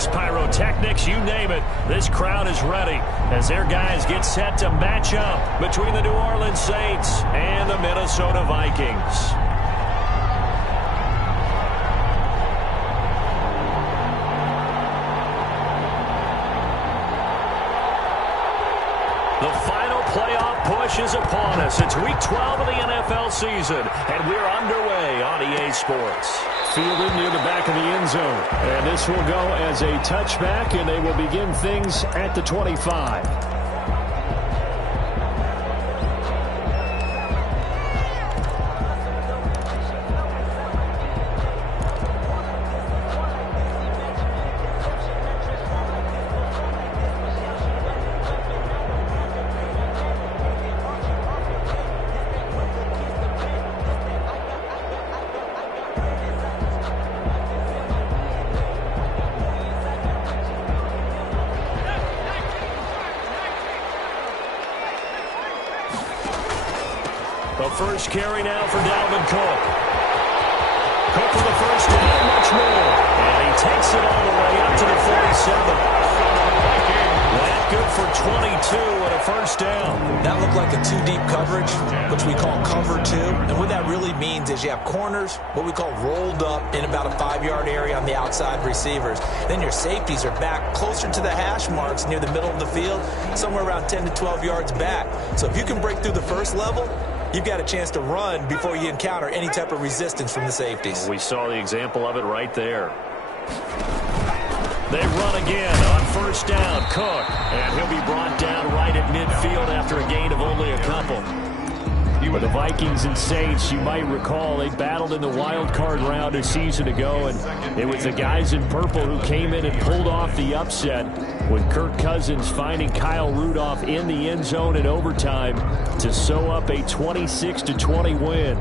lights, pyrotechnics, you name it. This crowd is ready as their guys get set to match up between the New Orleans Saints and the Minnesota Vikings. The final playoff push is upon us. It's Week 12 of the NFL season, and we're underway on EA Sports. Fielded near the back of the end zone. And this will go as a touchback, and they will begin things at the 25. The first carry now for Dalvin Cook. Cook for the first down, much more. And he takes it all the way up to the 47. That good for 22 and a first down. That looked like a two-deep coverage, which we call cover two. And what that really means is you have corners, what we call rolled up in about a 5-yard area on the outside receivers. Then your safeties are back closer to the hash marks near the middle of the field, somewhere around 10 to 12 yards back. So if you can break through the first level, you've got a chance to run before you encounter any type of resistance from the safeties. We saw the example of it right there. They run again on first down. Cook, and he'll be brought down right at midfield after a gain of only a couple. With the Vikings and Saints, you might recall they battled in the wild card round a season ago, and it was the guys in purple who came in and pulled off the upset with Kirk Cousins finding Kyle Rudolph in the end zone in overtime to sew up a 26-20 win.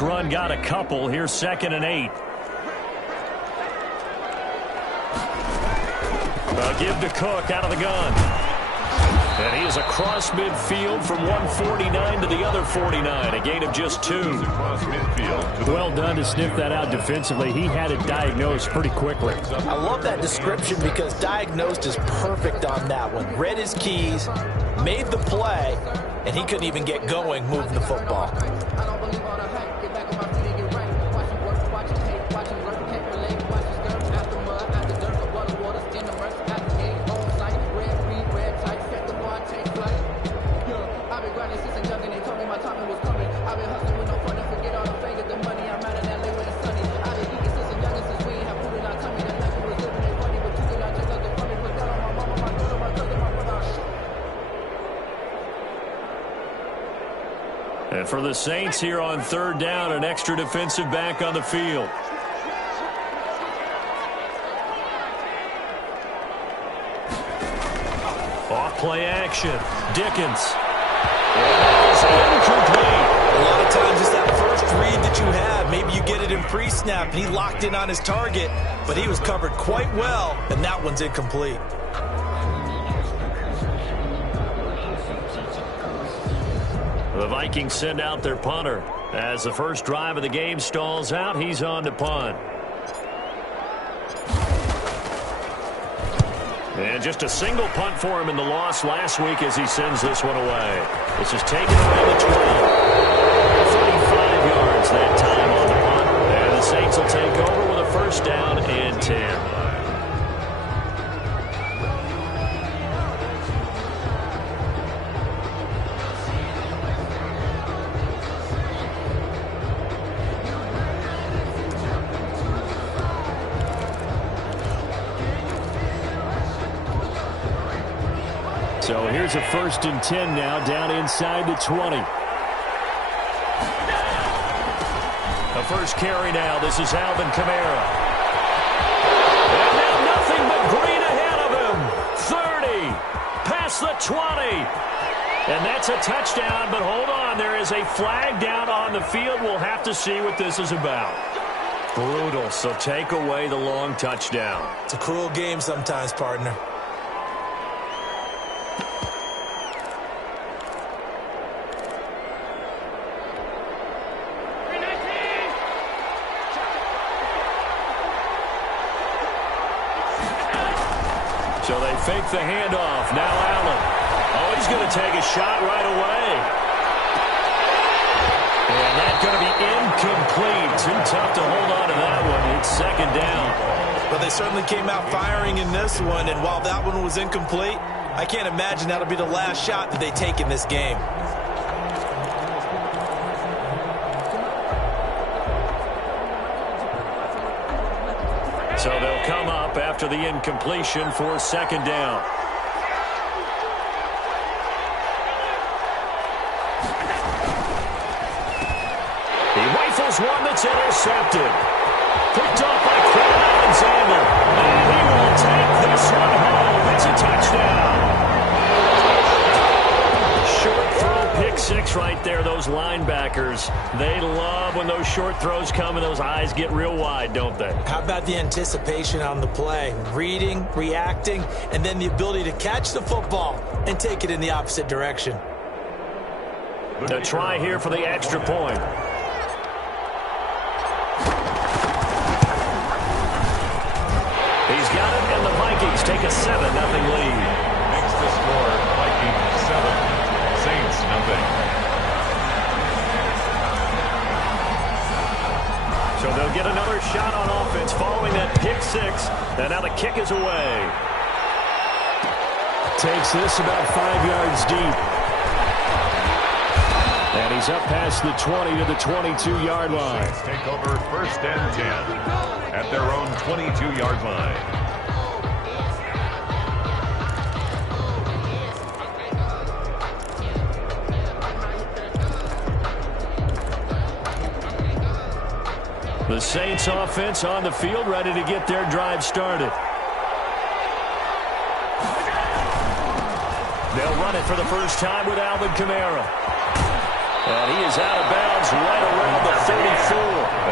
Run got a couple. Here's 2nd and 8. Give to Cook out of the gun. And he is across midfield from 149 to the other 49. A gain of just 2. Well done to sniff that out defensively. He had it diagnosed pretty quickly. I love that description because diagnosed is perfect on that one. Read his keys, made the play, and he couldn't even get going moving the football. And for the Saints here on 3rd down, an extra defensive back on the field. Off play action. Dickens. It's incomplete. A lot of times it's that first read that you have. Maybe you get it in pre-snap and he locked in on his target, but he was covered quite well, and that one's incomplete. The Vikings send out their punter. As the first drive of the game stalls out, he's on to punt. And just a single punt for him in the loss last week as he sends this one away. This is taken around the 12. 35 yards that time on the punt. And the Saints will take over with a first down and 10. So here's a 1st and 10 now, down inside the 20. The first carry now. This is Alvin Kamara. And now nothing but green ahead of him. 30. Past the 20. And that's a touchdown, but hold on. There is a flag down on the field. We'll have to see what this is about. Brutal, so take away the long touchdown. It's a cruel game sometimes, partner. So they fake the handoff. Now Allen. Oh, he's going to take a shot right away. And that's going to be incomplete. Too tough to hold on to that one. It's second down. But they certainly came out firing in this one, and while that one was incomplete, I can't imagine that'll be the last shot that they take in this game. So they'll come up after the incompletion for second down. He rifles one that's intercepted. Picked up by Quinn Alexander. And he will take this one home. It's a touchdown. Short throw, pick six right there. Those linebackers, they love when those short throws come and those eyes get real wide, don't they? How about the anticipation on the play? Reading, reacting, and then the ability to catch the football and take it in the opposite direction. The try here for the extra point. He's got it, and the Vikings take a 7-0 lead. Makes the score Vikings 7, Saints nothing. So they'll get another shot on offense following that pick six. And now the kick is away. Takes this about 5 yards deep. And he's up past the 20 to the 22-yard line. Saints take over 1st and 10 at their own 22-yard line. The Saints offense on the field, ready to get their drive started. They'll run it for the first time with Alvin Kamara. And he is out of bounds right around the 34.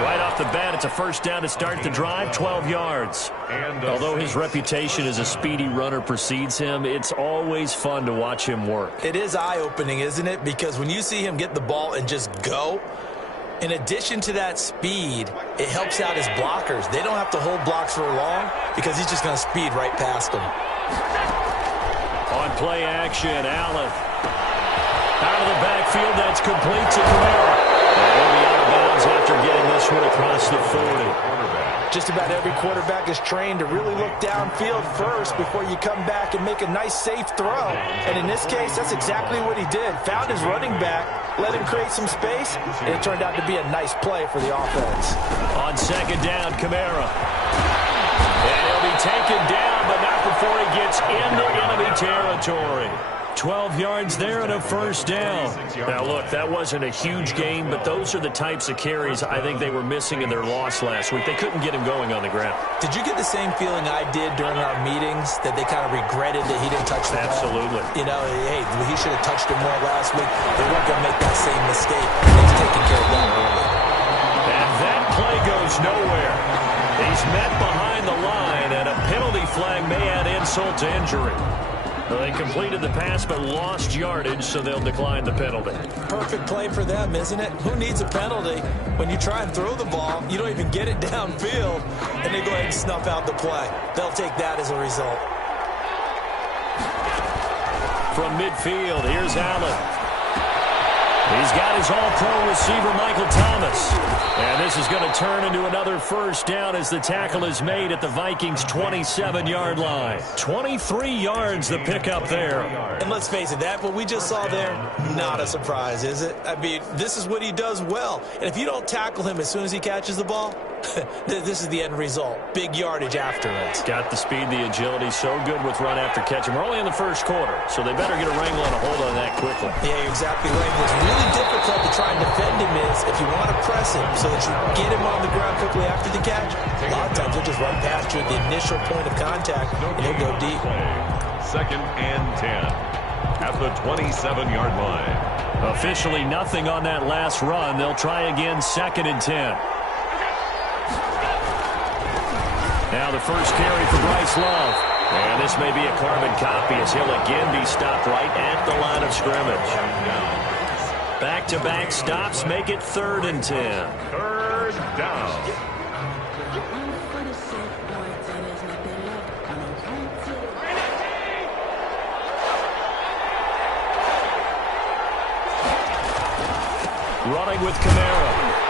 Right off the bat, it's a first down to start the drive, 12 yards. Although his reputation as a speedy runner precedes him, it's always fun to watch him work. It is eye-opening, isn't it? Because when you see him get the ball and just go, in addition to that speed, it helps out his blockers. They don't have to hold blocks for long because he's just going to speed right past them. On play action, Allen. Out of the backfield, that's complete to Kamara. And he'll be out of bounds after getting this one across the 40. Just about every quarterback is trained to really look downfield first before you come back and make a nice, safe throw. And in this case, that's exactly what he did. Found his running back, let him create some space, and it turned out to be a nice play for the offense. On second down, Kamara. And he'll be taken down, but not before he gets into enemy territory. 12 yards there and a first down. Now, look, that wasn't a huge gain, but those are the types of carries I think they were missing in their loss last week. They couldn't get him going on the ground. Did you get the same feeling I did during our meetings, that they kind of regretted that he didn't touch the ball? Absolutely. You know, hey, he should have touched it more last week. They weren't going to make that same mistake. He's taking care of that early. And that play goes nowhere. He's met behind the line, and a penalty flag may add insult to injury. Well, they completed the pass but lost yardage, so they'll decline the penalty. Perfect play for them, isn't it? Who needs a penalty? When you try and throw the ball, you don't even get it downfield, and they go ahead and snuff out the play. They'll take that as a result. From midfield, here's Allen. He's got his all-pro receiver, Michael Thomas. And this is going to turn into another first down as the tackle is made at the Vikings' 27-yard line. 23 yards the pickup there. And let's face it, that what we just saw there, not a surprise, is it? I mean, this is what he does well. And if you don't tackle him as soon as he catches the ball, this is the end result. Big yardage after it. Got the speed, the agility, so good with run after catch. And we're only in the first quarter, so they better get a wrangle and a hold on that quickly. Yeah, you're exactly right. What's really difficult to try and defend him is if you want to press him so that you get him on the ground quickly after the catch, a lot of times he'll just run past you at the initial point of contact, and he'll go deep. 2nd and 10 at the 27-yard line. Officially nothing on that last run. They'll try again 2nd and 10. Now the first carry for Bryce Love. And this may be a carbon copy as he'll again be stopped right at the line of scrimmage. Back-to-back stops make it 3rd and 10. 3rd down. Running with Kamara.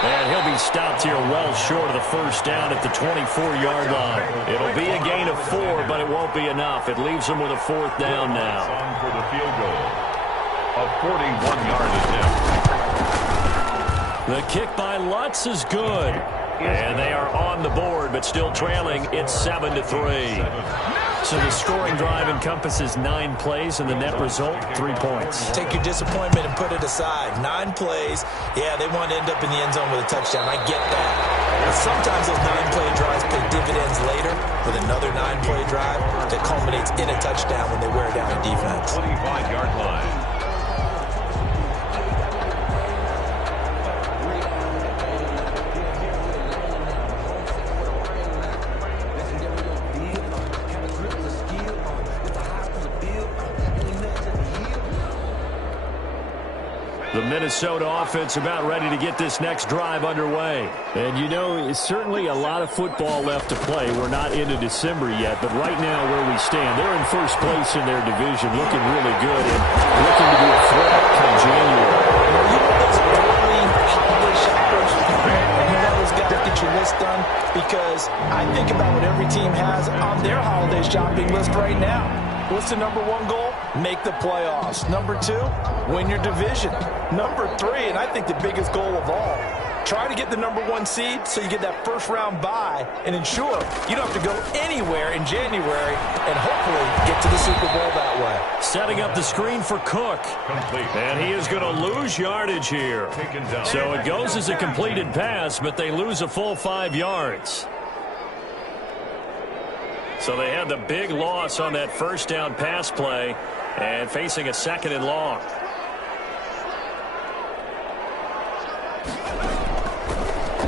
And he'll be stopped here well short of the first down at the 24-yard line. It'll be a gain of 4, but it won't be enough. It leaves him with a 4th down now. On for the field goal. A 41-yard attempt. The kick by Lutz is good. And they are on the board, but still trailing. It's 7-3. So the scoring drive encompasses 9 plays, and the net result, 3 points. Take your disappointment and put it aside. 9 plays. Yeah, they want to end up in the end zone with a touchdown. I get that. But sometimes those 9-play drives pay dividends later with another 9-play drive that culminates in a touchdown when they wear down a defense. 25-yard line. The Minnesota offense about ready to get this next drive underway. And, you know, it's certainly a lot of football left to play. We're not into December yet, but right now where we stand, they're in first place in their division, looking really good and looking to be a threat come January. You know those early holiday shoppers? You know those guys that get your list done? Because I think about what every team has on their holiday shopping list right now. What's the number 1 goal? Make the playoffs. Number 2, win your division. Number 3, and I think the biggest goal of all, try to get the number 1 seed so you get that first-round bye and ensure you don't have to go anywhere in January and hopefully get to the Super Bowl that way. Setting up the screen for Cook. Complete. And he is going to lose yardage here. Taken down. So it goes as a completed pass, but they lose a full 5 yards. So they had the big loss on that first down pass play and facing a 2nd and long.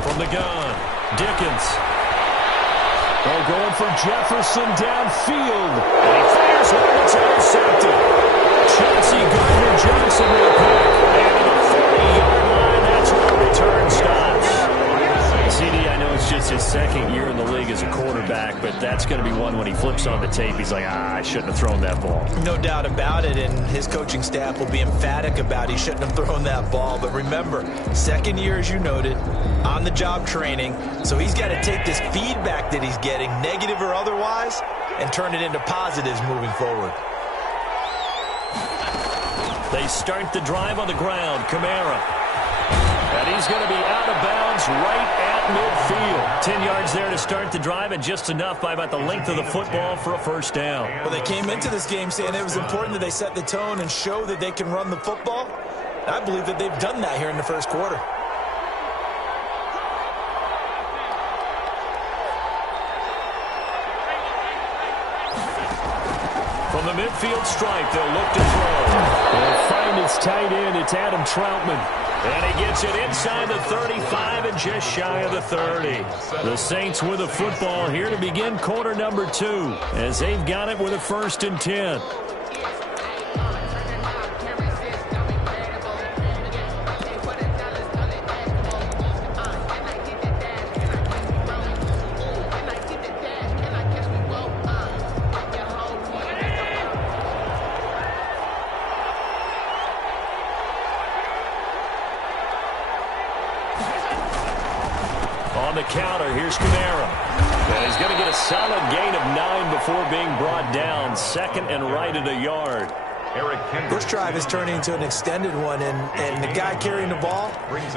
From the gun, Dickens. They're going for Jefferson downfield. And he fires one that's intercepted. Chauncey Gardner-Johnson with a pick. And to the 40-yard line, that's where the return stops. CD, I know it's just his 2nd year in the league as a quarterback, but that's going to be one when he flips on the tape. He's like, I shouldn't have thrown that ball. No doubt about it, and his coaching staff will be emphatic about he shouldn't have thrown that ball. But remember, 2nd year, as you noted, on-the-job training, so he's got to take this feedback that he's getting, negative or otherwise, and turn it into positives moving forward. They start the drive on the ground. Kamara. And he's going to be out of bounds right at midfield. 10 yards there to start the drive, and just enough by about the length of the football for a first down. Well, they came into this game saying it was important that they set the tone and show that they can run the football. I believe that they've done that here in the first quarter. From the midfield stripe, they'll look to throw. They'll find its tight end. It's Adam Troutman. And he gets it inside the 35 and just shy of the 30. The Saints with the football here to begin quarter number 2 as they've got it with a 1st and 10. On the counter, here's Kamara. And he's going to get a solid gain of 9 before being brought down. 2nd and right at a yard. This drive is turning into an extended one, and the guy carrying the ball,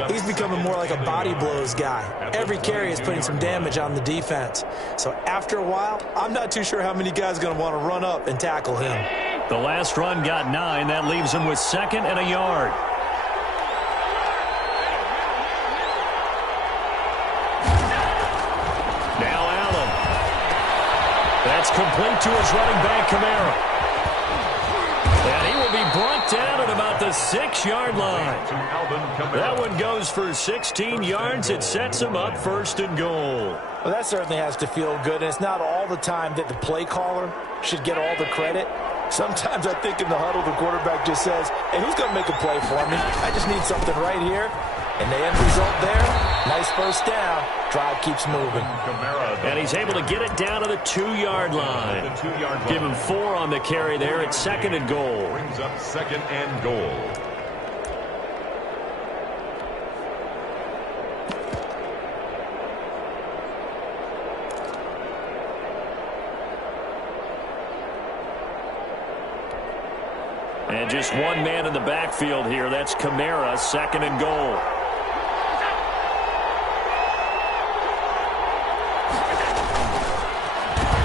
he's becoming more like a body blows guy. Every carry is putting some damage on the defense. So after a while, I'm not too sure how many guys are going to want to run up and tackle him. The last run got 9. That leaves him with 2nd and a yard. Now Allen. That's complete to his running back, Kamara. And he will be brought down at about the 6-yard line. That one goes for 16 yards. It sets him up 1st and goal. Well, that certainly has to feel good, and it's not all the time that the play caller should get all the credit. Sometimes I think in the huddle, the quarterback just says, hey, who's going to make a play for me? I just need something right here. And the end result there, nice first down. Drive keeps moving. And he's able to get it down to the 2-yard line. Give him 4 on the carry there at 2nd and goal. Brings up 2nd and goal. And just one man in the backfield here. That's Kamara, 2nd and goal.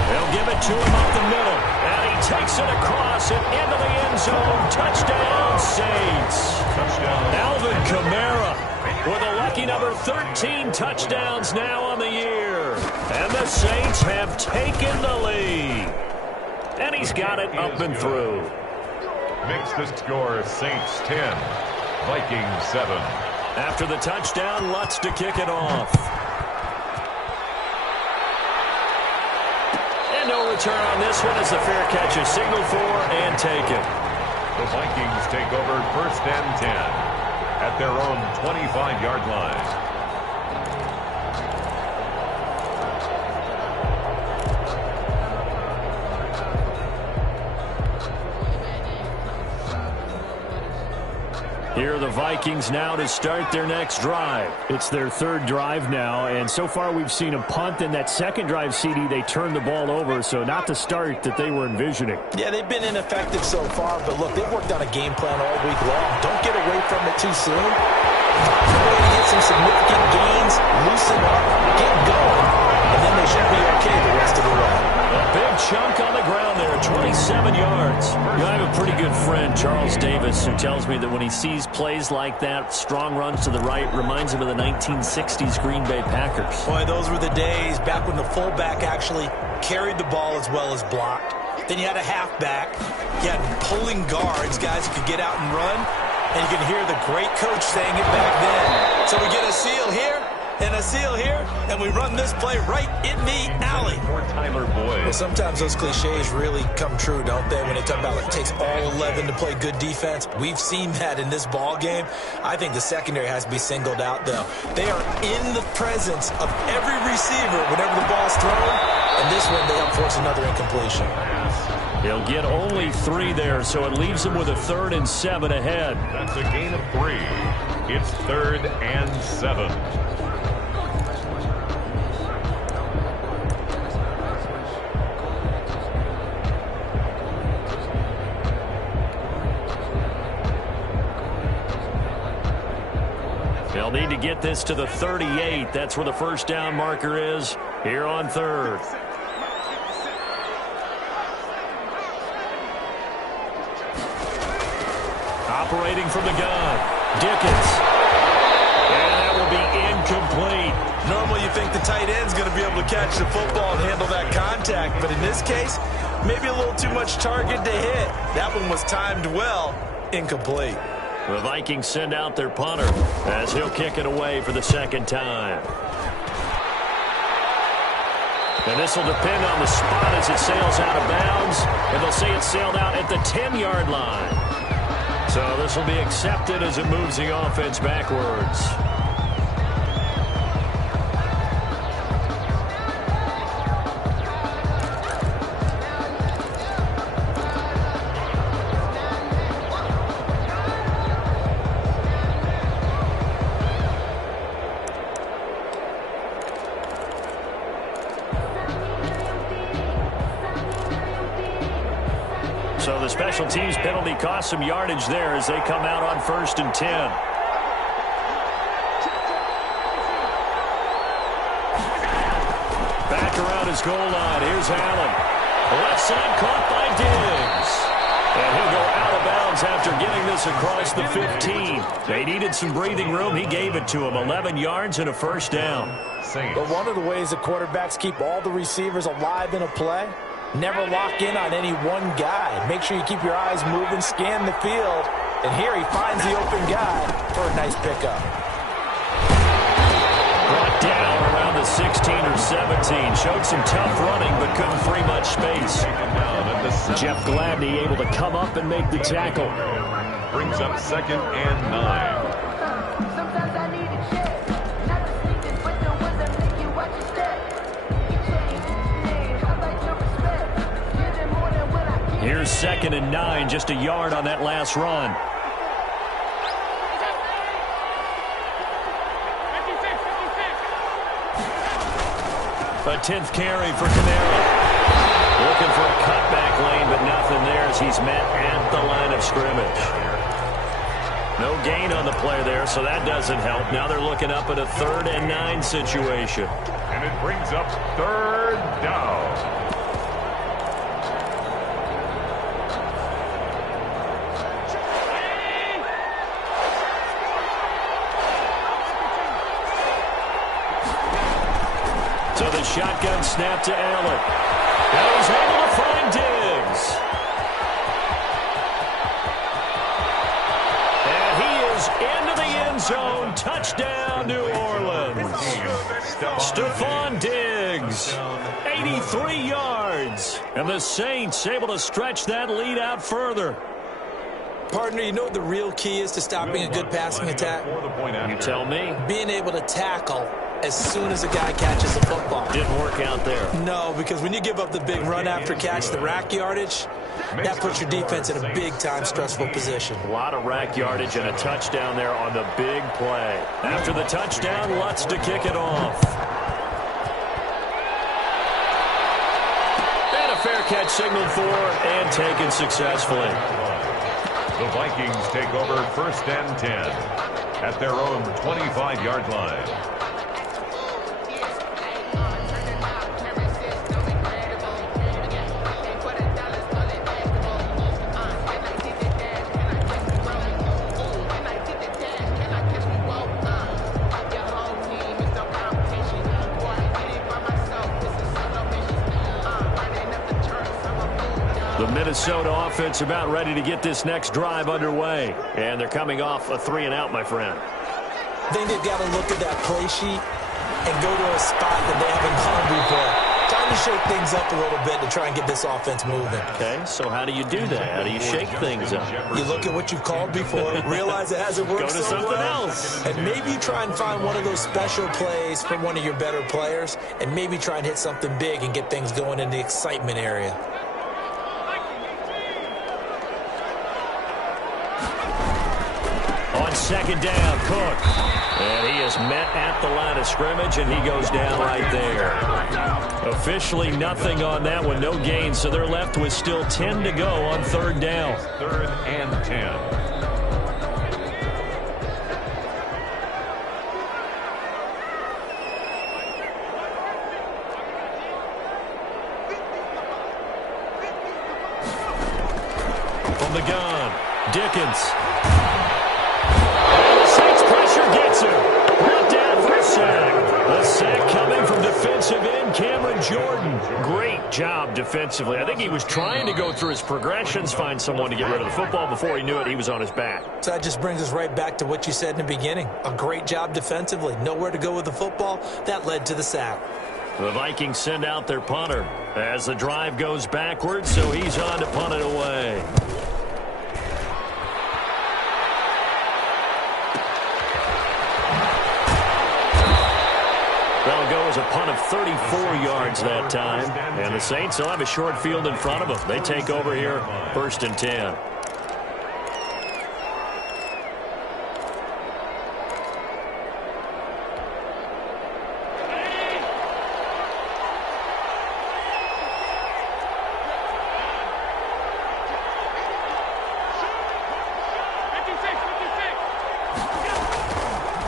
They'll give it to him up the middle. And he takes it across and into the end zone. Touchdown, Saints. Touchdown. Alvin Kamara with a lucky number 13 touchdowns now on the year. And the Saints have taken the lead. And he's got it up and through. Makes the score Saints 10, Vikings 7. After the touchdown, Lutz to kick it off. And no return on this one as the fair catch is signaled for and taken. The Vikings take over 1st and 10 at their own 25-yard line. Here are the Vikings now to start their next drive. It's their 3rd drive now, and so far we've seen a punt. In that 2nd drive, CD, they turned the ball over, so not the start that they were envisioning. Yeah, they've been ineffective so far, but look, they've worked on a game plan all week long. Don't get away from it too soon. Find a way to get some significant gains, loosen up, get going, and then they should be okay the rest of the way. A big chunk on the ground there, 27 yards. I have a pretty good friend, Charles Davis, who tells me that when he sees plays like that, strong runs to the right, reminds him of the 1960s Green Bay Packers. Boy, those were the days back when the fullback actually carried the ball as well as blocked. Then you had a halfback. You had pulling guards, guys who could get out and run. And you can hear the great coach saying it back then. So we get a seal here and a seal here, and we run this play right in the alley. For Tyler Boyd. Well, sometimes those cliches really come true, don't they, when they talk about it takes all 11 to play good defense. We've seen that in this ball game. I think the secondary has to be singled out, though. They are in the presence of every receiver whenever the ball's thrown, and this one they help force another incompletion. He'll get only 3 there, so it leaves him with a 3rd and 7 ahead. That's a gain of 3. It's 3rd and 7. They'll need to get this to the 38. That's where the first down marker is here on 3rd. Operating from the gun, Dickens. And that will be incomplete. Normally you think the tight end's going to be able to catch the football and handle that contact, but in this case, maybe a little too much target to hit. That one was timed well, incomplete. The Vikings send out their punter as he'll kick it away for the 2nd time. And this will depend on the spot as it sails out of bounds. And they'll say it sailed out at the 10-yard line. So this will be accepted as it moves the offense backwards. So the special teams penalty cost some yardage there as they come out on 1st and 10. Back around his goal line. Here's Allen. Left side caught by Diggs. And he'll go out of bounds after getting this across the 15. They needed some breathing room. He gave it to him. 11 yards and a first down. But one of the ways that quarterbacks keep all the receivers alive in a play, never lock in on any one guy. Make sure you keep your eyes moving, scan the field, And here he finds the open guy for a nice pickup. Brought down around the 16 or 17. Showed some tough running, but couldn't free much space. Jeff Gladney able to come up and make the tackle. Brings up 2nd and 9. Here's 2nd and 9, just a yard on that last run. A 10th carry for Kamara. Looking for a cutback lane, but nothing there as he's met at the line of scrimmage. No gain on the play there, so that doesn't help. Now they're looking up at a 3rd and 9 situation. And it brings up 3rd down. So the shotgun snap to Allen. And he's able to find Diggs. And he is into the end zone. Touchdown, New Orleans. Stephon Diggs, 83 yards. And the Saints able to stretch that lead out further. Partner, you know what the real key is to stopping a good passing attack? You tell me. Being able to tackle as soon as a guy catches the football. Didn't work out there. No, because when you give up the big run after catch, the rack yardage, that puts your defense in a big-time stressful position. A lot of rack yardage and a touchdown there on the big play. After the touchdown, Lutz to kick it off. And a fair catch signaled for and taken successfully. The Vikings take over 1st and 10 at their own 25-yard line. The Minnesota offense about ready to get this next drive underway. And they're coming off a 3-and-out, my friend. I think they've got to look at that play sheet and go to a spot that they haven't gone before. Time to shake things up a little bit to try and get this offense moving. Okay, so how do you do that? How do you shake things up? You look at what you've called before, realize it hasn't worked Go to so something well, else. and maybe try and find one of those special plays from one of your better players, and maybe try and hit something big and get things going in the excitement area. On 2nd down, Cook. And he is met at the line of scrimmage, and he goes down right there. Officially nothing on that one, no gain, so they're left with still 10 to go on 3rd down. 3rd and 10. From the gun, Dickens. And the Saints pressure gets him. Brought down for a sack. The sack coming from defensive end Cameron Jordan. Great job defensively. I think he was trying to go through his progressions, find someone to get rid of the football. Before he knew it, he was on his back. So that just brings us right back to what you said in the beginning. A great job defensively. Nowhere to go with the football. That led to the sack. The Vikings send out their punter as the drive goes backwards, so he's on to punt it away. That'll go as a punt of 34 yards that time. And the Saints will have a short field in front of them. They take over here, 1st and 10.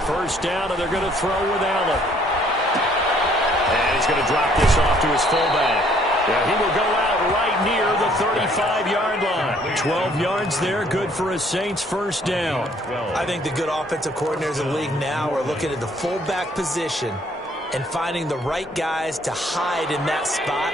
First down, and they're going to throw with Allen. And he's going to drop this off to his fullback. Yeah, he will go out right near the 35-yard line. 12 yards there, good for a Saints first down. I think the good offensive coordinators in the league now are looking at the fullback position and finding the right guys to hide in that spot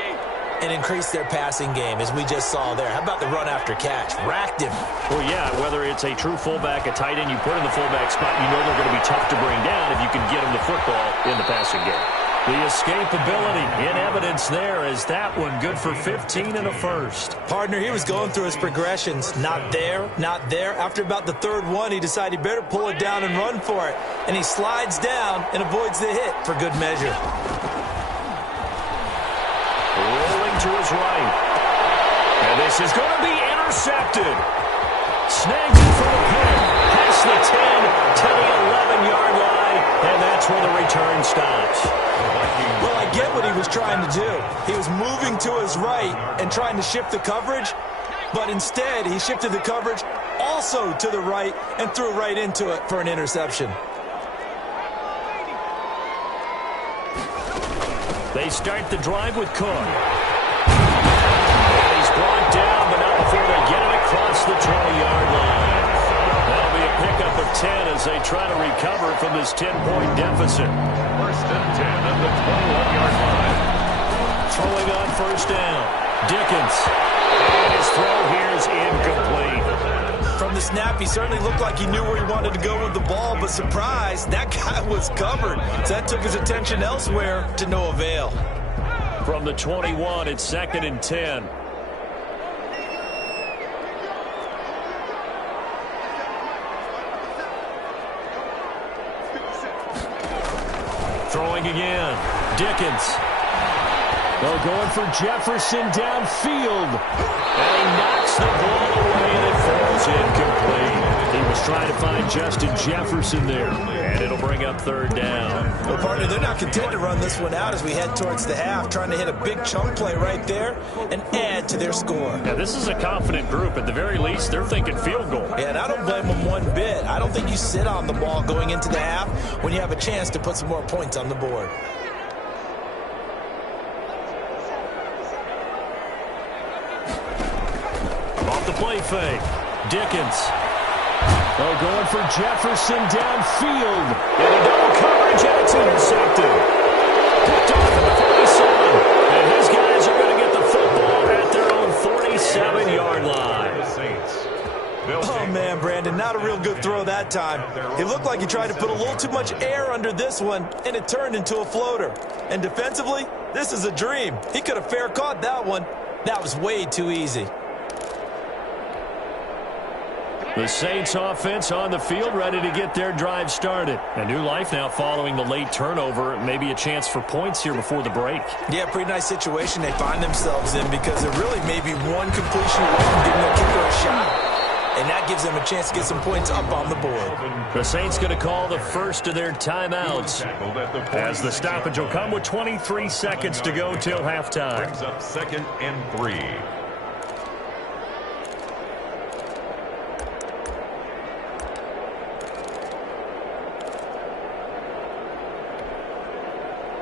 and increase their passing game, as we just saw there. How about the run after catch? Racked him. Well, yeah, whether it's a true fullback, a tight end, you put in the fullback spot, you know they're going to be tough to bring down if you can get them the football in the passing game. The escapability in evidence there as that one good for 15 and a first. Partner, he was going through his progressions. Not there, not there. After about the third one, he decided he better pull it down and run for it. And he slides down and avoids the hit for good measure. Rolling to his right. And this is going to be intercepted. Snags it for the pick. Past the 10 to the 11-yard line. And that's where the return stops. Well, I get what he was trying to do. He was moving to his right and trying to shift the coverage. But instead, he shifted the coverage also to the right and threw right into it for an interception. They start the drive with Cook. And he's brought down, but not before they get it across the 20-yard line. That'll be a pickup of 10 as they try to recover from this 10-point deficit. First and 10 at the 21-yard line. Throwing on first down. Dickens. And his throw here is incomplete. From the snap, he certainly looked like he knew where he wanted to go with the ball, but surprise, that guy was covered. So that took his attention elsewhere to no avail. From the 21, it's 2nd and 10. Throwing again. Dickens. They're going for Jefferson downfield. And he knocks the ball away, and it falls incomplete. He was trying to find Justin Jefferson there. And it'll bring up third down. Well, partner, they're not content to run this one out as we head towards the half, trying to hit a big chunk play right there and add to their score. Yeah, this is a confident group. At the very least, they're thinking field goal. Yeah, and I don't blame them one bit. I don't think you sit on the ball going into the half when you have a chance to put some more points on the board. Off the play fake. Dickens. Oh, going for Jefferson downfield. And a double coverage, and it's intercepted. Picked off at the 47. And his guys are going to get the football at their own 47-yard line. Oh, man, Brandon, not a real good throw that time. It looked like he tried to put a little too much air under this one, and it turned into a floater. And defensively, this is a dream. He could have fair caught that one. That was way too easy. The Saints offense on the field, ready to get their drive started. A new life now following the late turnover. Maybe a chance for points here before the break. Yeah, pretty nice situation they find themselves in because they're really maybe one completion away from giving their kicker a shot. And that gives them a chance to get some points up on the board. The Saints going to call the first of their timeouts as the stoppage will come with 23 seconds to go till halftime. Brings up 2nd and 3.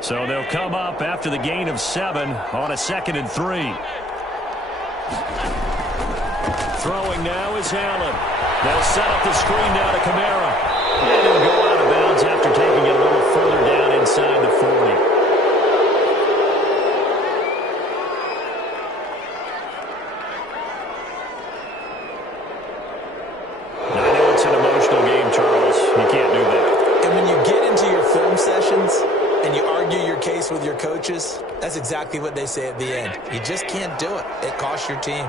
So they'll come up after the gain of 7 on a 2nd and 3. Throwing now is Allen. They'll set up the screen now to Kamara. And he'll go out of bounds after taking it a little further down inside the 40. Now, I know it's an emotional game, Charles. You can't do that. And when you get into your film sessions and you argue your case with your coaches, that's exactly what they say at the end. You just can't do it. It costs your team.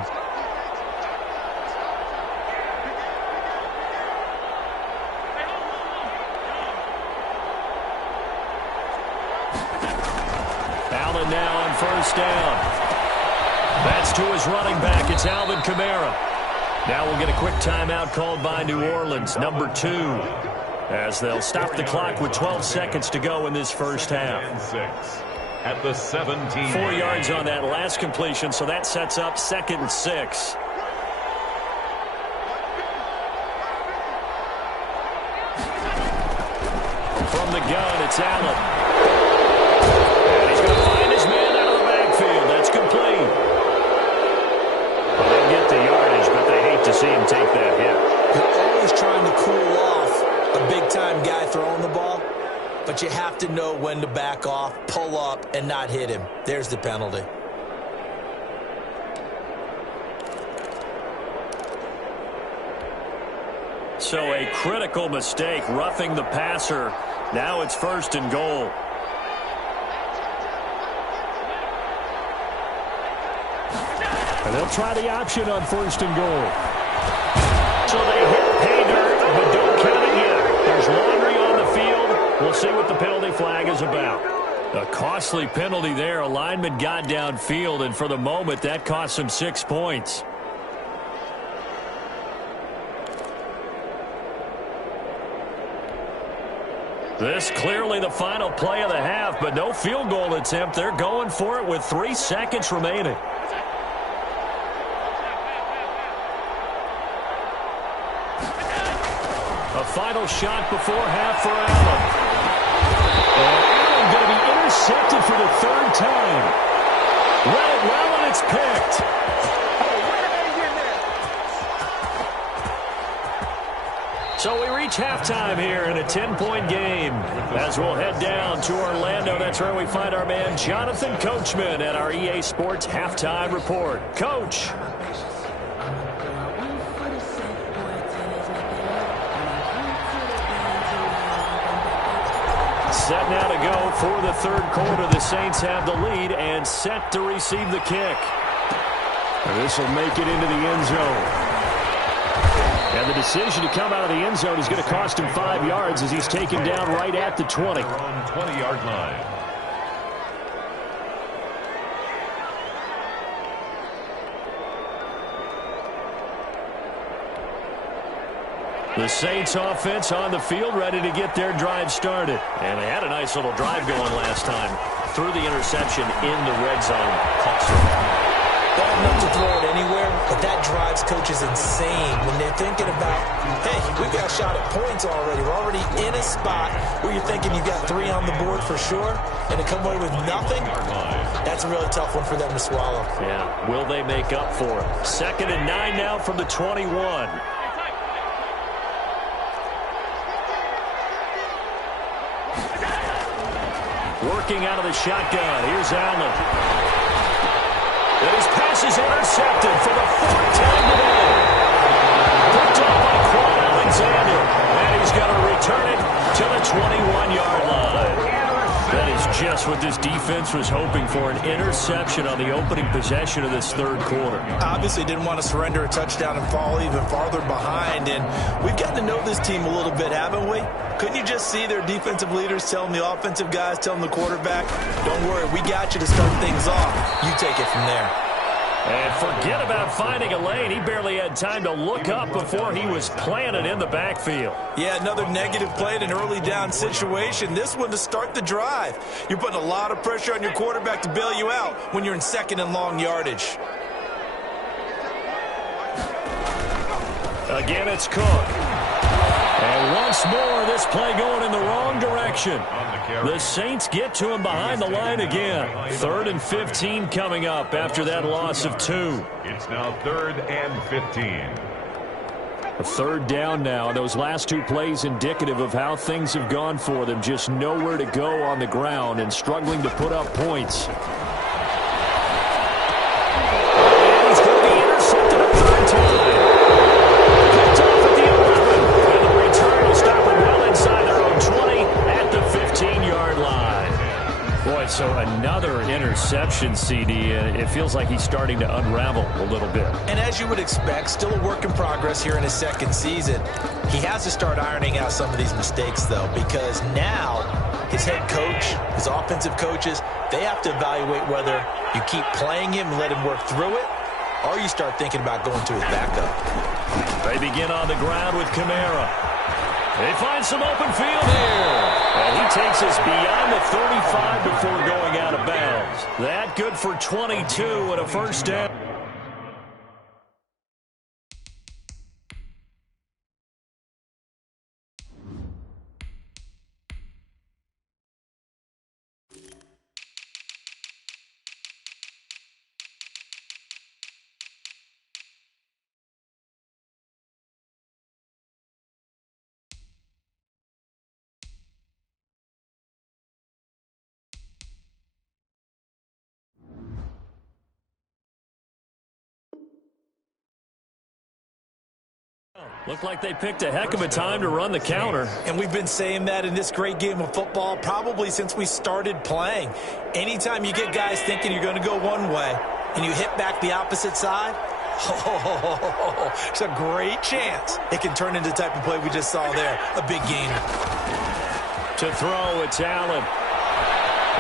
Allen now on first down. That's to his running back. It's Alvin Kamara. Now we'll get a quick timeout called by New Orleans, number 2. As they'll stop the clock with 12 seconds to go in this first half. At the 17. 4 yards on that last completion, so that sets up 2nd and 6. From the gun, it's Allen. And he's going to find his man out of the backfield. That's complete. Well, they'll get the yardage, but they hate to see him take that hit. You're always trying to cool off a big-time guy throwing the ball, but you have to know when to back off, pull up, and not hit him. There's the penalty. So a critical mistake, roughing the passer. Now it's 1st and goal. And they'll try the option on 1st and goal. So they hit pay dirt, but don't count it yet. There's laundry on the field. We'll see what the penalty flag is about. A costly penalty there. A lineman got downfield, and for the moment, that cost him 6 points. This clearly the final play of the half, but no field goal attempt. They're going for it with 3 seconds remaining. A final shot before half for Allen. And Allen going to be intercepted for the 3rd time. Read it well, and it's picked. So we reach halftime here in a 10-point game. As we'll head down to Orlando, that's where we find our man Jonathan Coachman at our EA Sports Halftime Report. Coach. Set now to go for the 3rd quarter. The Saints have the lead and set to receive the kick. And this will make it into the end zone. And the decision to come out of the end zone is going to cost him 5 yards as he's taken down right at the 20. On 20-yard line. The Saints offense on the field, ready to get their drive started. And they had a nice little drive going last time. Threw the interception in the red zone. Bad enough to throw it anywhere, but that drives coaches insane when they're thinking about, hey, we got a shot at points already. We're already in a spot where you're thinking you got 3 on the board for sure, and to come away with nothing, that's a really tough one for them to swallow. Yeah, will they make up for it? 2nd and 9 now from the 21. Working out of the shotgun. Here's Allen. And his pass is intercepted for the 4th time today. Picked off by Quan Alexander. And he's going to return it to the 21-yard line. That is just what this defense was hoping for, an interception on the opening possession of this 3rd quarter. Obviously didn't want to surrender a touchdown and fall even farther behind. And we've gotten to know this team a little bit, haven't we? Couldn't you just see their defensive leaders telling the offensive guys, telling the quarterback, don't worry, we got you to start things off. You take it from there. And forget about finding a lane. He barely had time to look up before he was planted in the backfield. Yeah, another negative play in an early down situation. This one to start the drive. You're putting a lot of pressure on your quarterback to bail you out when you're in 2nd and long yardage. Again, it's Cook. And once more, this play going in the wrong direction. The Saints get to him behind the line again. 3rd and 15 coming up after that loss of 2. It's now 3rd and 15. A 3rd down now. Those last 2 plays indicative of how things have gone for them. Just nowhere to go on the ground and struggling to put up points. And he's going to be intercepted a 3rd time. Picked off at the 11. And the return will stop him well inside their own 20 at the 15-yard line. Boy, so another interception, CD. It feels like he's starting to unravel a little bit. And as you would expect, still a work in progress here in his 2nd season. He has to start ironing out some of these mistakes, though, because now his head coach, his offensive coaches, they have to evaluate whether you keep playing him and let him work through it, or you start thinking about going to his backup. They begin on the ground with Kamara. They find some open field here. And he takes us beyond the 35 before going out of bounds. That good for 22 and a 1st down. Looked like they picked a heck of a time to run the counter. And we've been saying that in this great game of football probably since we started playing. Anytime you get guys thinking you're going to go one way and you hit back the opposite side, it's a great chance it can turn into the type of play we just saw there, a big gain. To throw, it's Allen.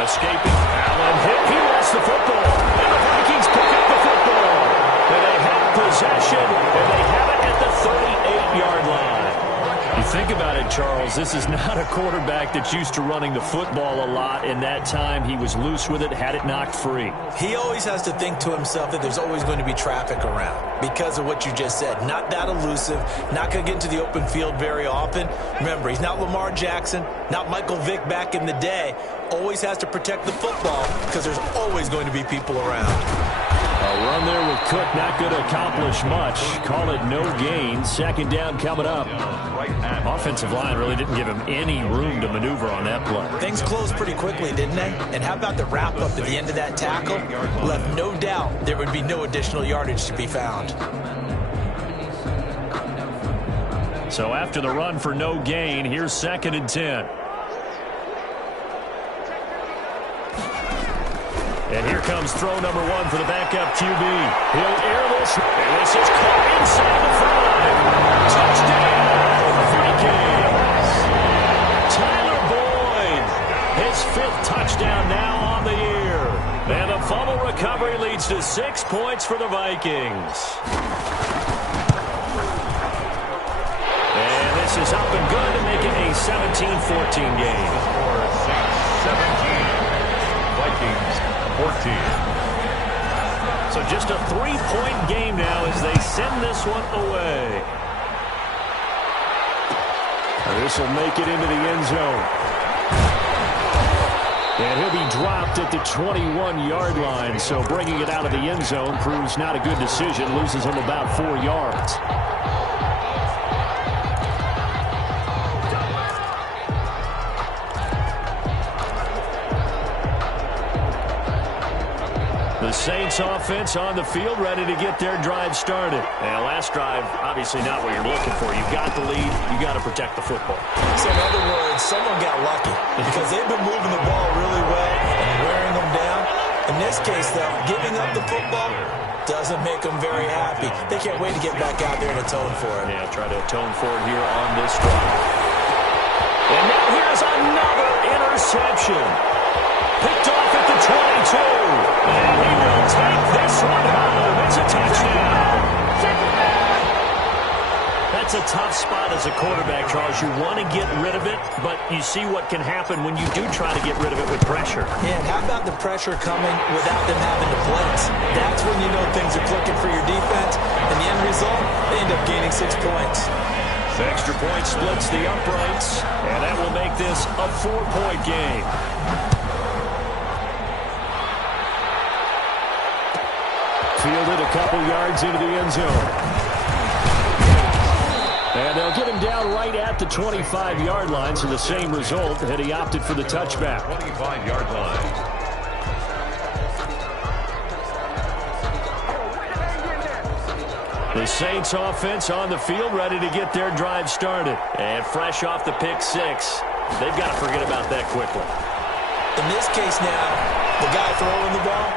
Escaping. Allen hit. He lost the football. And the Vikings pick up the football. And they have possession, and they have it at the 38-yard line. You think about it, Charles, this is not a quarterback that's used to running the football a lot. In that time, he was loose with it, had it knocked free. He always has to think to himself that there's always going to be traffic around because of what you just said. Not that elusive, not going to get into the open field very often. Remember, he's not Lamar Jackson, not Michael Vick back in the day. Always has to protect the football because there's always going to be people around. A run there with Cook, not going to accomplish much. Call it no gain. Second down coming up. Offensive line really didn't give him any room to maneuver on that play. Things closed pretty quickly, didn't they? And how about the wrap-up at the end of that tackle? Left no doubt there would be no additional yardage to be found. So after the run for no gain, here's 2nd and 10. And here comes throw number 1 for the backup QB. He'll air this. And this is caught inside the 5. Touchdown, Vikings. Tyler Boyd, his 5th touchdown now on the year. And the fumble recovery leads to 6 points for the Vikings. And this is up and good to make it a 17-14 game. 17. Vikings 14. So just a 3-point game now as they send this one away. This will make it into the end zone. And he'll be dropped at the 21-yard line. So bringing it out of the end zone proves not a good decision. Loses him about 4 yards. The Saints offense on the field, ready to get their drive started. And last drive, obviously not what you're looking for. You've got the lead. You've got to protect the football. So in other words, someone got lucky because they've been moving the ball really well and wearing them down. In this case, though, giving up the football doesn't make them very happy. They can't wait to get back out there and atone for it. Yeah, try to atone for it here on this drive. And now here's another interception. Picked off at the 22. And he will take this one home. It's a touchdown. That's a tough spot as a quarterback, Charles. You want to get rid of it, but you see what can happen when you do try to get rid of it with pressure. Yeah, and how about the pressure coming without them having to blitz? That's when you know things are clicking for your defense. And the end result, they end up gaining 6 points. The extra point splits the uprights, and that will make this a 4-point game. Fielded a couple yards into the end zone. And they'll get him down right at the 25-yard line, so the same result had he opted for the touchback. 25-yard line. The Saints offense on the field, ready to get their drive started. And fresh off the pick 6, they've got to forget about that quickly. In this case now, the guy throwing the ball,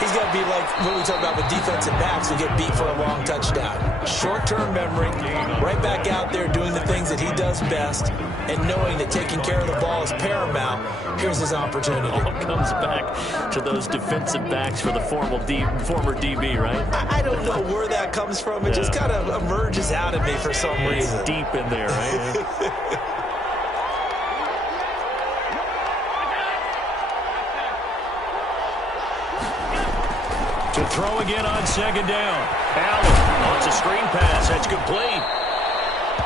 he's got to be like what we talk about with defensive backs who get beat for a long touchdown. Short-term memory, right back out there doing the things that he does best, and knowing that taking care of the ball is paramount. Here's his opportunity. All comes back to those defensive backs for the former DB, right? I don't know where that comes from. It just kind of emerges out of me for some reason. It's deep in there, right? To throw again on 2nd down. Allen wants a screen pass. That's complete.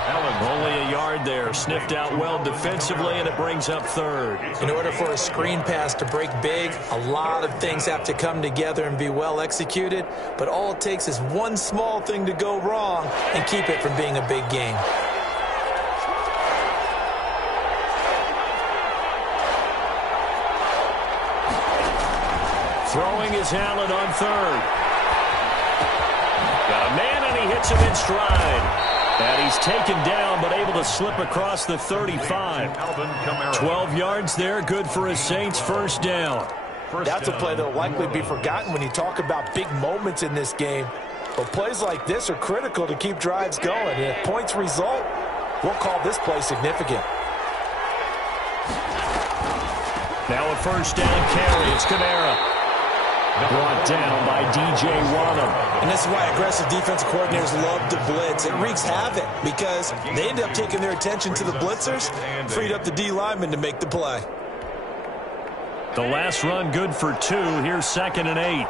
Allen only a yard there. Sniffed out well defensively, and it brings up 3rd. In order for a screen pass to break big, a lot of things have to come together and be well executed. But all it takes is one small thing to go wrong and keep it from being a big game. Throwing is Allen on 3rd. Got a man, and he hits him in stride. And he's taken down, but able to slip across the 35. 12 yards there, good for a Saints first down. That's a play that will likely be forgotten when you talk about big moments in this game. But plays like this are critical to keep drives going. And if points result, we'll call this play significant. Now a first down carry. It's Kamara. Brought down by D.J. Waddle. And this is why aggressive defensive coordinators love to blitz. It wreaks havoc because they end up taking their attention to the blitzers, freed up the D lineman to make the play. The last run good for 2. Here's 2nd and 8.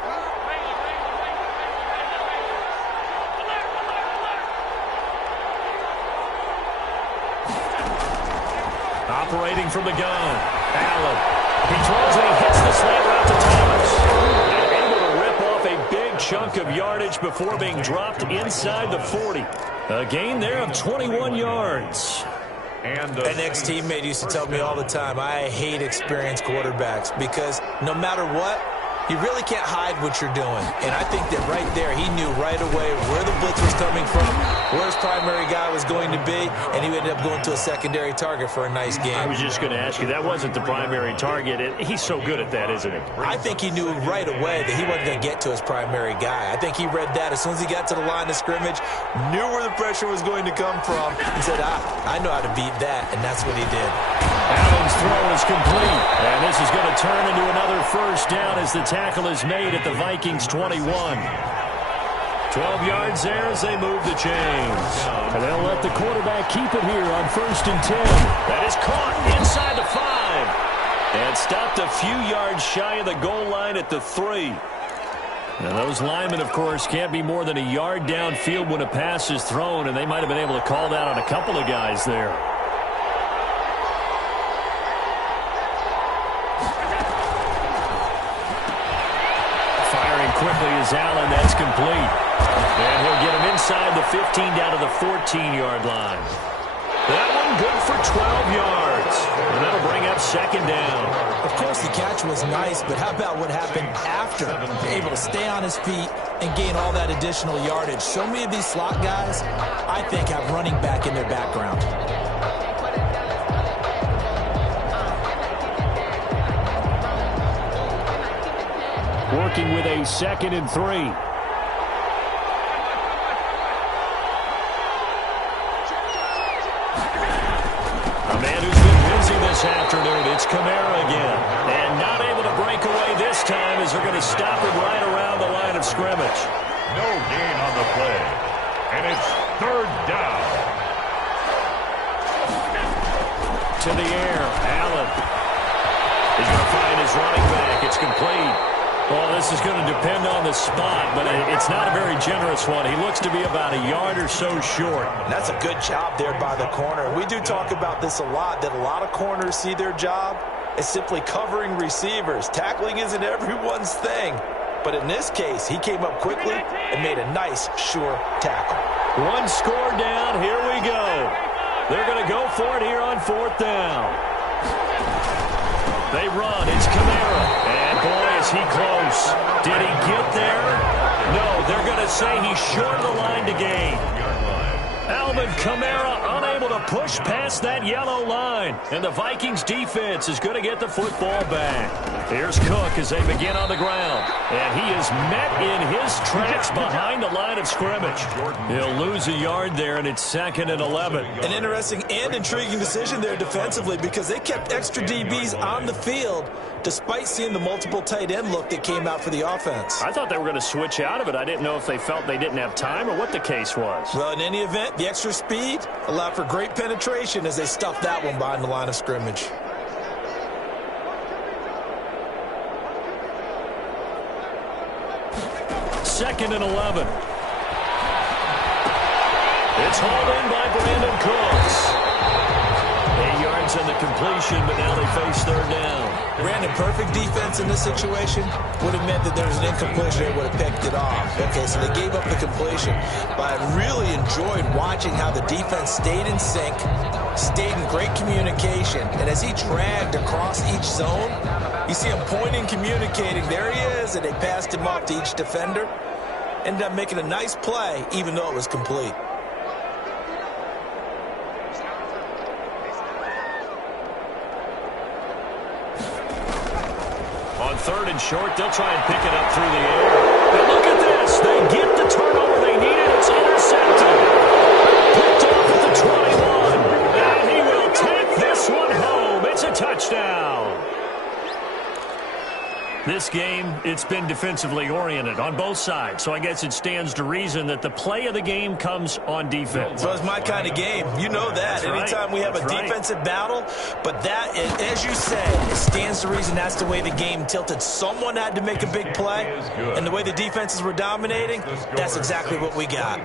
Operating from the gun. Allen. He throws and he hits the slant route to Thomas. And able to rip off a big chunk of yardage before being dropped inside the 40. A gain there of 21 yards. An ex-teammate used to tell me all the time, I hate experienced quarterbacks because no matter what, you really can't hide what you're doing. And I think that right there, he knew right away where the blitz was coming from, where his primary guy was going to be, and he ended up going to a secondary target for a nice game. I was just going to ask you, that wasn't the primary target. He's so good at that, isn't he? I think he knew right away that he wasn't going to get to his primary guy. I think he read that as soon as he got to the line of scrimmage, knew where the pressure was going to come from, and said, I know how to beat that, and that's what he did. Allen's throw is complete, and this is going to turn into another first down as the tackle is made at the Vikings 21. 12 yards there as they move the chains. And they'll let the quarterback keep it here on 1st and 10. That is caught inside the 5. And stopped a few yards shy of the goal line at the 3. Now those linemen, of course, can't be more than a yard downfield when a pass is thrown, and they might have been able to call that on a couple of guys there. Quickly is Allen, that's complete. And he'll get him inside the 15 down to the 14-yard line. That one good for 12 yards. And that'll bring up 2nd down. Of course, the catch was nice, but how about what happened after? Able to stay on his feet and gain all that additional yardage. So many of these slot guys, I think, have running back in their background. Working with a 2nd and 3. A man who's been busy this afternoon. It's Kamara again. And not able to break away this time as they're going to stop him right around the line of scrimmage. No gain on the play. And it's 3rd down. To the air. Allen. He's going to find his running back. It's complete. Well, this is going to depend on the spot, but it's not a very generous one. He looks to be about a yard or so short. And that's a good job there by the corner. We do talk about this a lot, that a lot of corners see their job as simply covering receivers. Tackling isn't everyone's thing. But in this case, he came up quickly and made a nice, sure tackle. One score down. Here we go. They're going to go for it here on 4th down. They run. It's Kamara. And, boy, is he close. Did he get there? No, they're going to say he's short of the line to gain. Alvin Kamara unable to push past that yellow line. And the Vikings defense is going to get the football back. Here's Cook as they begin on the ground. And he is met in his tracks behind the line of scrimmage. He'll lose a yard there, and it's 2nd and 11. An interesting and intriguing decision there defensively because they kept extra DBs on the field despite seeing the multiple tight end look that came out for the offense. I thought they were going to switch out of it. I didn't know if they felt they didn't have time or what the case was. Well, in any event, the extra speed allowed for great penetration as they stuffed that one behind the line of scrimmage. Second and 11. It's hauled in by Brandon Cooks. 8 yards on the completion, but now they face 3rd down. Brandon, perfect defense in this situation would have meant that there was an incompletion that would have picked it off. Okay, so they gave up the completion. But I really enjoyed watching how the defense stayed in sync, stayed in great communication. And as he dragged across each zone, you see him pointing, communicating. There he is, and they passed him off to each defender. ended up making a nice play, even though it was complete. On 3rd and short, they'll try and pick it up through the air. And look at this. They get the turnover they needed. It's intercepted. Picked off at the 21. And he will take this one home. It's a touchdown. This game, it's been defensively oriented on both sides, so I guess it stands to reason that the play of the game comes on defense. So it's my kind of game. You know that. Anytime we have a defensive battle, but that, as you said, it stands to reason that's the way the game tilted. Someone had to make a big play, and the way the defenses were dominating, that's exactly what we got.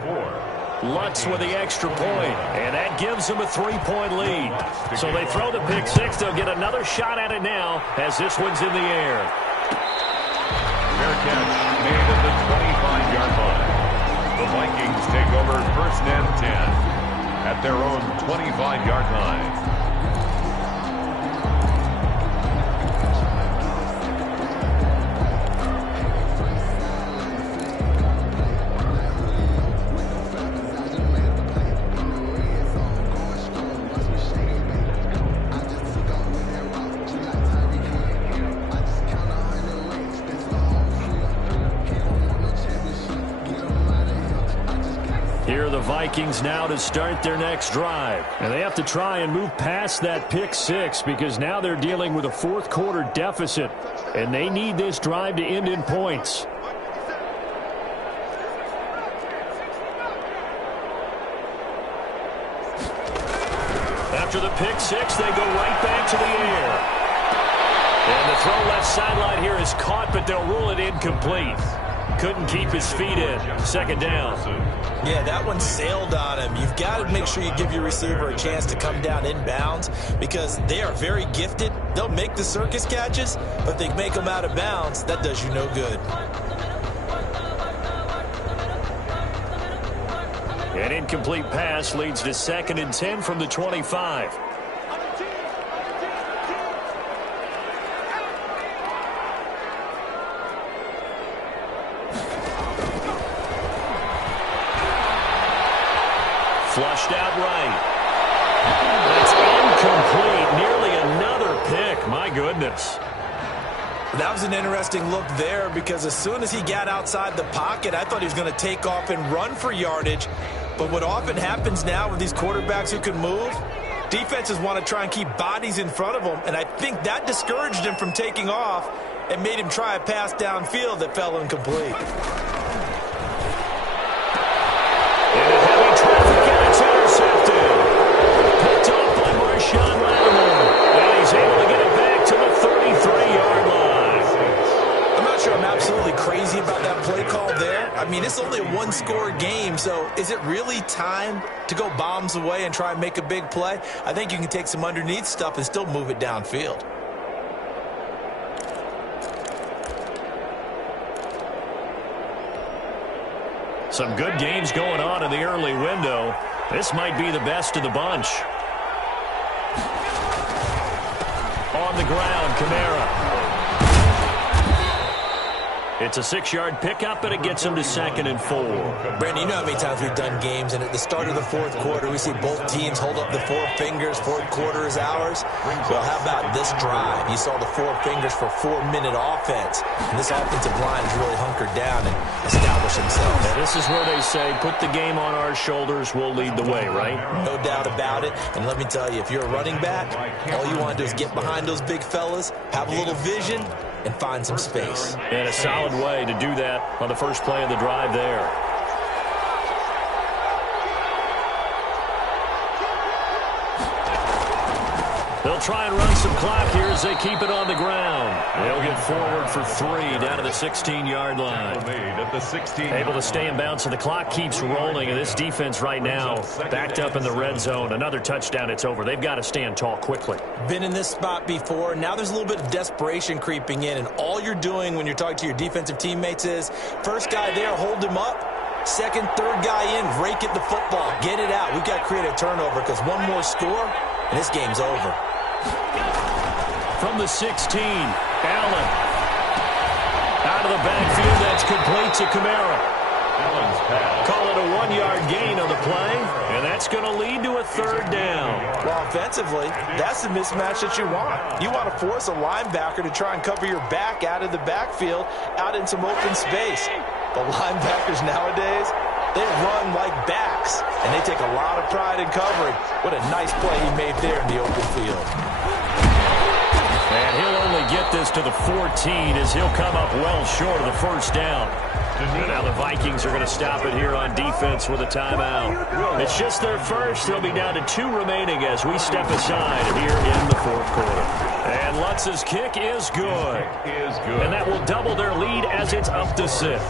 Lutz with the extra point, and that gives them a 3-point lead. So they throw the pick six. They'll get another shot at it now as this one's in the air. Fair catch made at the 25-yard line. The Vikings take over 1st and 10 at their own 25-yard line. Here are the Vikings now to start their next drive. And they have to try and move past that pick six because now they're dealing with a 4th quarter deficit. And they need this drive to end in points. After the pick six, they go right back to the air. And the throw left sideline here is caught, but they'll rule it incomplete. Couldn't keep his feet in. 2nd down. Yeah, that one sailed on him. You've got to make sure you give your receiver a chance to come down inbounds because they are very gifted. They'll make the circus catches, but if they make them out of bounds, that does you no good. An incomplete pass leads to 2nd and 10 from the 25. Flushed out right. That's incomplete. Nearly another pick. My goodness. That was an interesting look there because as soon as he got outside the pocket, I thought he was going to take off and run for yardage. But what often happens now with these quarterbacks who can move, defenses want to try and keep bodies in front of them. And I think that discouraged him from taking off and made him try a pass downfield that fell incomplete. Into heavy traffic, and it's intercepted. Picked off by Marshawn Lattimore. And he's able to get it back to the 33-yard line. I'm not sure I'm absolutely crazy about that play call there. I mean, it's only a one-score game, so is it really time to go bombs away and try and make a big play? I think you can take some underneath stuff and still move it downfield. Some good games going on in the early window. This might be the best of the bunch. On the ground, Kamara. It's a 6-yard pickup, and it gets him to 2nd and 4. Brandon, you know how many times we've done games, and at the start of the 4th quarter, we see both teams hold up the 4 fingers. 4th quarter is ours. Well, how about this drive? You saw the 4 fingers for 4-minute offense, and this offensive line has really hunkered down and established themselves. And this is where they say, put the game on our shoulders, we'll lead the way, right? No doubt about it. And let me tell you, if you're a running back, all you want to do is get behind those big fellas, have a little vision, and find some space. And a solid way to do that on the first play of the drive there. They'll try and run some clock here as they keep it on the ground. They'll get forward for 3 down to the 16-yard line. Able to stay in bounds, so the clock keeps rolling. And this defense right now backed up in the red zone. Another touchdown, it's over. They've got to stand tall quickly. Been in this spot before. Now there's a little bit of desperation creeping in. And all you're doing when you're talking to your defensive teammates is, first guy there, hold him up. Second, third guy in, rake at the football. Get it out. We've got to create a turnover because one more score, and this game's over. From the 16, Allen. Out of the backfield, that's complete to Kamara. Allen's pass. Call it a 1-yard gain on the play, and that's going to lead to a third down. Well, offensively, that's the mismatch that you want. You want to force a linebacker to try and cover your back out of the backfield, out in some open space. The linebackers nowadays, they run like backs, and they take a lot of pride in covering. What a nice play he made there in the open field. And he'll only get this to the 14 as he'll come up well short of the first down. And now the Vikings are going to stop it here on defense with a timeout. It's just their first. They'll be down to 2 remaining as we step aside here in the fourth quarter. And Lutz's kick is good. And that will double their lead as it's up to 6.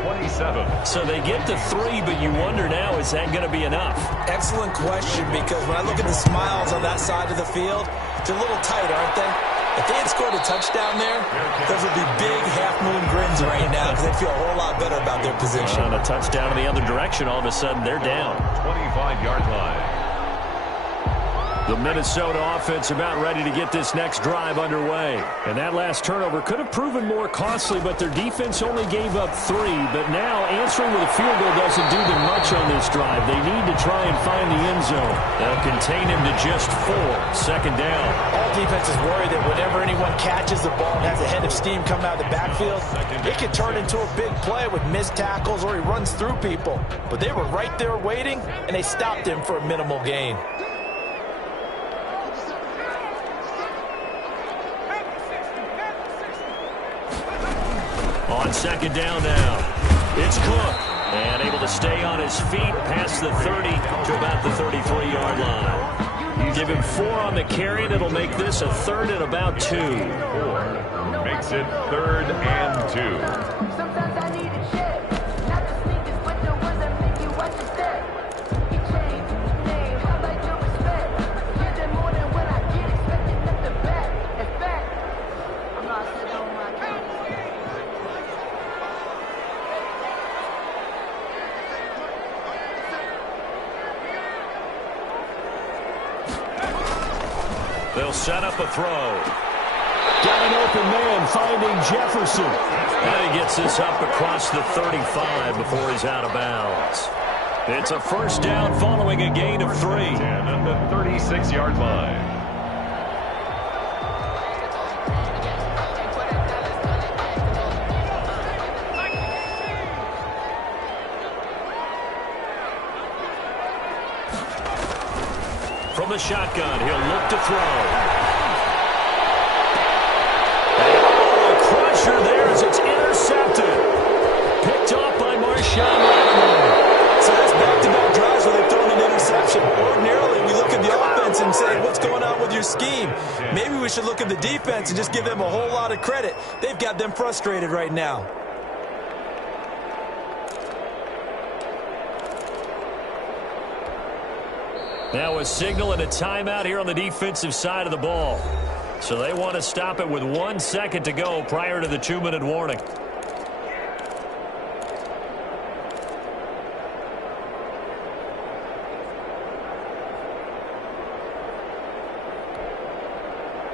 27. So they get to 3, but you wonder now, is that going to be enough? Excellent question, because when I look at the smiles on that side of the field, they're a little tight, aren't they? If they had scored a touchdown there, those would be big half-moon grins right now because they'd feel a whole lot better about their position. On a touchdown in the other direction, all of a sudden they're down. 25-yard line. The Minnesota offense about ready to get this next drive underway. And that last turnover could have proven more costly, but their defense only gave up 3. But now answering with a field goal doesn't do them much on this drive. They need to try and find the end zone. They'll contain him to just 4. Second down. All defenses worry that whenever anyone catches the ball and has a head of steam come out of the backfield, it can turn into a big play with missed tackles or he runs through people. But they were right there waiting, and they stopped him for a minimal gain. On second down now, it's Cook. And able to stay on his feet past the 30 to about the 33-yard line. You give him 4 on the carry, and it'll make this a third and about 2. 4 makes it 3rd and 2. Sometimes I need a check, not the sneakers, but the ones that make you watch your step. He changed his name, how about your respect? Get them more than what I get, expecting nothing back. In fact, I'm not sitting on my couch. They'll set up a throw. Got an open man finding Jefferson. And he gets this up across the 35 before he's out of bounds. It's a first down following a gain of 3. And at the 36-yard line. From the shotgun, he'll look to throw. Crusher there as it's intercepted. Picked off by Marshawn Lattimore. So that's back-to-back drives where they've thrown an interception. Ordinarily, we look at the offense and say, what's going on with your scheme? Maybe we should look at the defense and just give them a whole lot of credit. They've got them frustrated right now. Now a signal and a timeout here on the defensive side of the ball. So they want to stop it with 1 second to go prior to the 2-minute warning.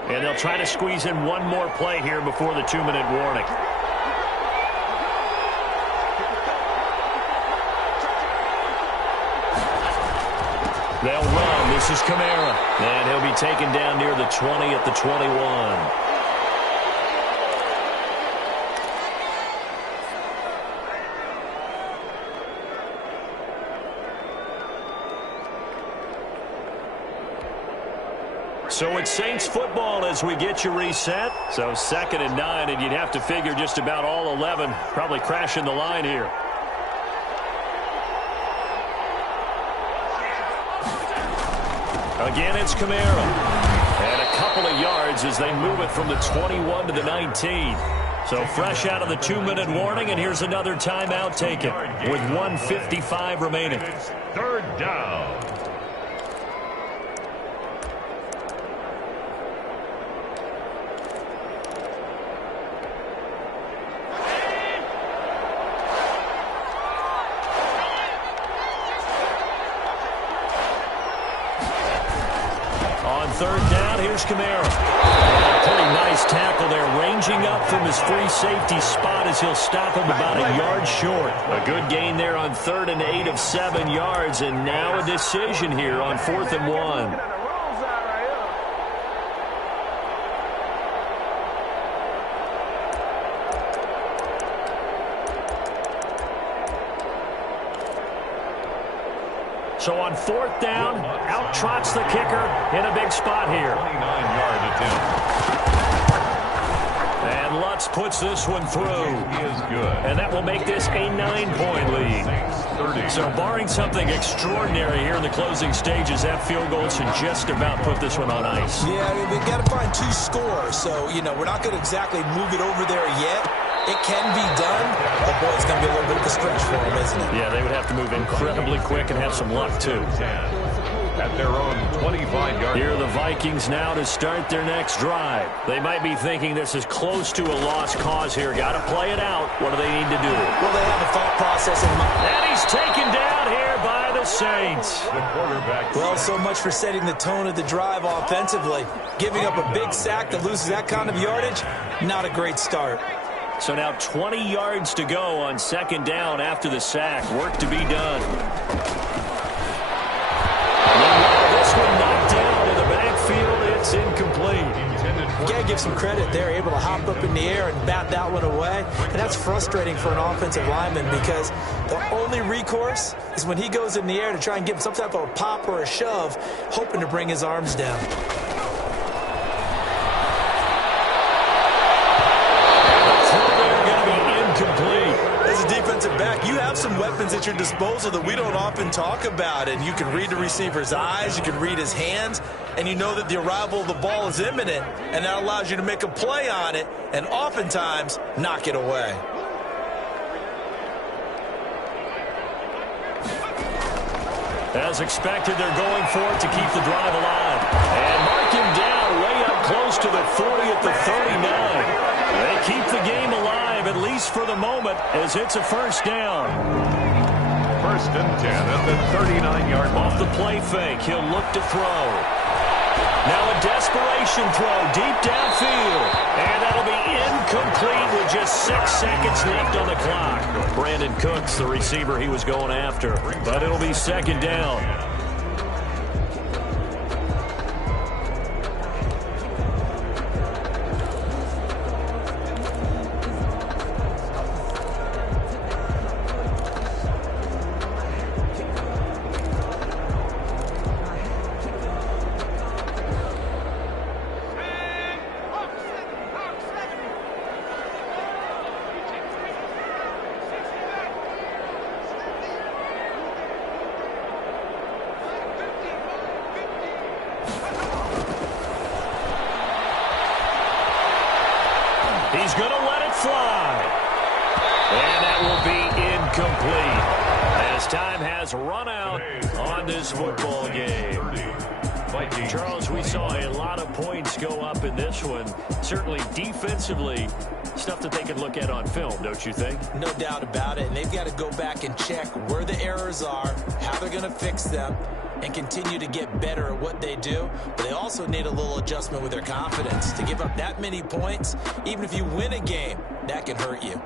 And they'll try to squeeze in one more play here before the 2-minute warning. They'll run. This is Kamara. And he'll be taken down near the 20 at the 21. So it's Saints football as we get you reset. So 2nd and 9, and you'd have to figure just about all 11 probably crashing the line here. Again, it's Kamara. And a couple of yards as they move it from the 21 to the 19. So fresh out of the 2-minute warning, and here's another timeout taken with 1:55 remaining. It's 3rd down. On third down. Here's Kamara. And a pretty nice tackle there, ranging up from his free safety spot as he'll stop him about a yard short. A good gain there on 3rd and 8 of 7 yards, and now a decision here on 4th and 1. So on 4th down, out trots the kicker in a big spot here. 29-yard attempt. And Lutz puts this one through. He is good. And that will make this a 9-point lead. 30. So barring something extraordinary here in the closing stages, that field goal should just about put this one on ice. Yeah, they've got to find 2 scores. So, we're not going to exactly move it over there yet. It can be done, but boy, it's going to be a little bit of a stretch for them, isn't it? Yeah, they would have to move incredibly quick and have some luck, too. At their own 25-yard. Here are the Vikings now to start their next drive. They might be thinking this is close to a lost cause here. Got to play it out. What do they need to do? Well, they have a thought process in mind. And he's taken down here by the Saints. The quarterback. Well, so much for setting the tone of the drive offensively. Giving up a big sack that loses that kind of yardage, not a great start. So now 20 yards to go on 2nd down after the sack. Work to be done. This one knocked down in the backfield. It's incomplete. You got to give some credit. They're able to hop up in the air and bat that one away. And that's frustrating for an offensive lineman because the only recourse is when he goes in the air to try and give some type of a pop or a shove, hoping to bring his arms down. Defensive back, you have some weapons at your disposal that we don't often talk about, and you can read the receiver's eyes, you can read his hands, and you know that the arrival of the ball is imminent, and that allows you to make a play on it and oftentimes knock it away. As expected, they're going for it to keep the drive alive. And mark him down way up close to the 40 at the 39. They keep the game alive, at least for the moment, as it's a 1st down. 1st and 10 at the 39-yard line. Off the play fake, he'll look to throw. Now a desperation throw deep downfield. And that'll be incomplete with just 6 seconds left on the clock. Brandon Cooks, the receiver he was going after. But it'll be 2nd down. He's going to let it fly. And that will be incomplete as time has run out on this football game. Charles, we saw a lot of points go up in this one. Certainly defensively, stuff that they can look at on film, don't you think? No doubt about it. And they've got to go back and check where the errors are, how they're going to fix them, and continue to get better at what they do. But they also need a little adjustment with their confidence. To give up that many points, even if you win a game, that can hurt you.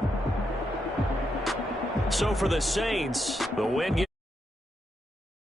So for the Saints, the win